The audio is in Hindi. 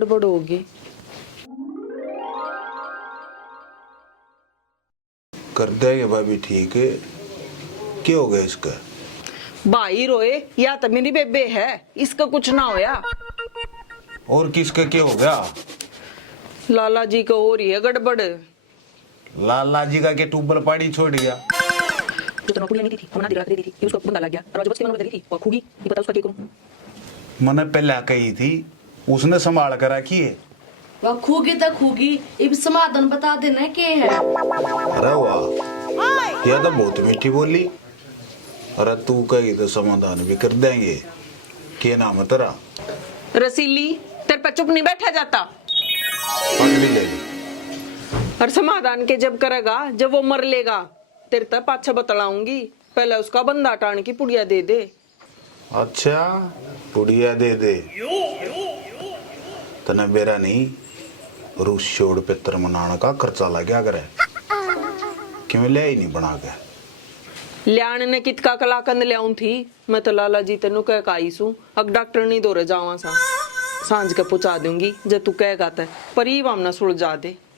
गड़बड़ होगी। कर देंगे भाभी, ठीक है। क्या हो गया इसका? भाई रोए या तो मेरी बेबे है, इसका कुछ ना होया। और किसका क्या हो गया? लाला जी को हो रही है गड़बड़। लाला जी का क्या टूबर पाड़ी छोड़ गया? जो तो नौकरी नहीं दी थी, हम ना दिला के दी थी, ये उसको बंदा लग गया और जबरदस्ती मैंने लगी थी और खूगी, ये पता उसका क्या करूं। मैंने पहले कही थी, उसने संभाल कर रखी है। वह खूगी तो खूगी, इब समाधान बता देना के है। अरे वाह, यह तो बहुत मीठी बोली। अरे तू कही तो समाधान भी कर देंगे। क्या नाम है तेरा? रसीली, तेरे पर चुप नहीं बैठा जाता। पगड़ी ले ली। और समाधान के जब करेगा, जब वो मर लेगा, तेरे तक पाछा बतलाऊंगी। पहले उसका बंदा टाण की पुड़िया दे दे। अच्छा, पुड़िया दे दे। तने बेरा नहीं, रूस छोड़ पितर मनाने का खर्चा लग गया करे। क्यों ले ही नहीं बना के? ल्याण ने कितका कलाकंद ल्याऊं थी। मैं तो लाला जी तेनू कह के आई सू, अब डॉक्टर नहीं दौरे जावा सा। सांझ के पूछा दूंगी, जब तू कहेगा ते पर ही वामना सुलझा दे।